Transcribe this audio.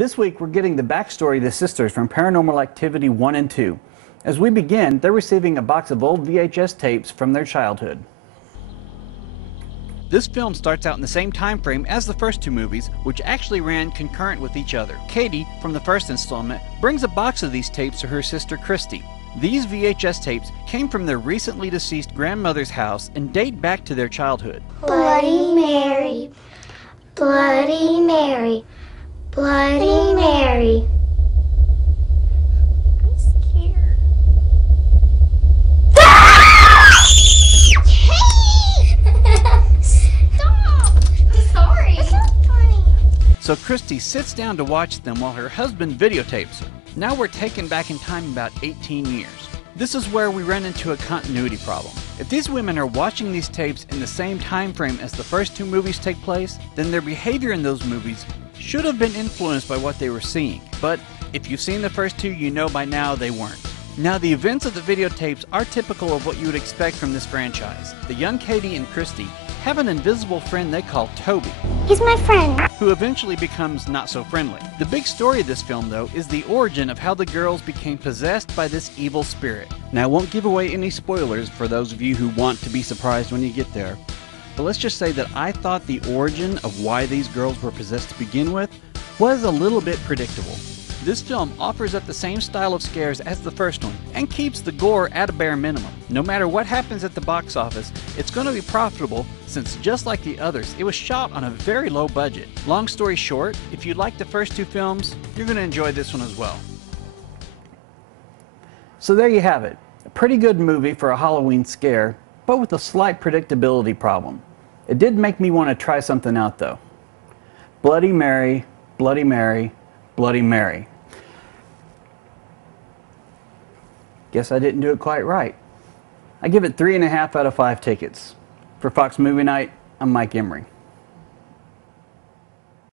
This week we're getting the backstory of the sisters from Paranormal Activity 1 and 2. As we begin, they're receiving a box of old VHS tapes from their childhood. This film starts out in the same time frame as the first two movies, which actually ran concurrent with each other. Katie, from the first installment, brings a box of these tapes to her sister Christy. These VHS tapes came from their recently deceased grandmother's house and date back to their childhood. Bloody Mary, Bloody Mary, Bloody Mary. I'm scared. Stop! I'm sorry. It's not funny. So Christy sits down to watch them while her husband videotapes her. Now we're taken back in time about 18 years. This is where we run into a continuity problem. If these women are watching these tapes in the same time frame as the first two movies take place, then their behavior in those movies should have been influenced by what they were seeing. But if you've seen the first two, you know by now they weren't. Now the events of the videotapes are typical of what you would expect from this franchise. The young Katie and Christy have an invisible friend they call Toby. He's my friend. Who eventually becomes not so friendly. The big story of this film, though, is the origin of how the girls became possessed by this evil spirit. Now, I won't give away any spoilers for those of you who want to be surprised when you get there, but let's just say that I thought the origin of why these girls were possessed to begin with was a little bit predictable. This film offers up the same style of scares as the first one and keeps the gore at a bare minimum. No matter what happens at the box office, it's going to be profitable since just like the others, it was shot on a very low budget. Long story short, if you like the first two films, you're going to enjoy this one as well. So there you have it. A pretty good movie for a Halloween scare, but with a slight predictability problem. It did make me want to try something out though. Bloody Mary, Bloody Mary, Bloody Mary. Guess I didn't do it quite right. I give it 3.5 out of 5 tickets. For Fox Movie Night, I'm Mike Emery.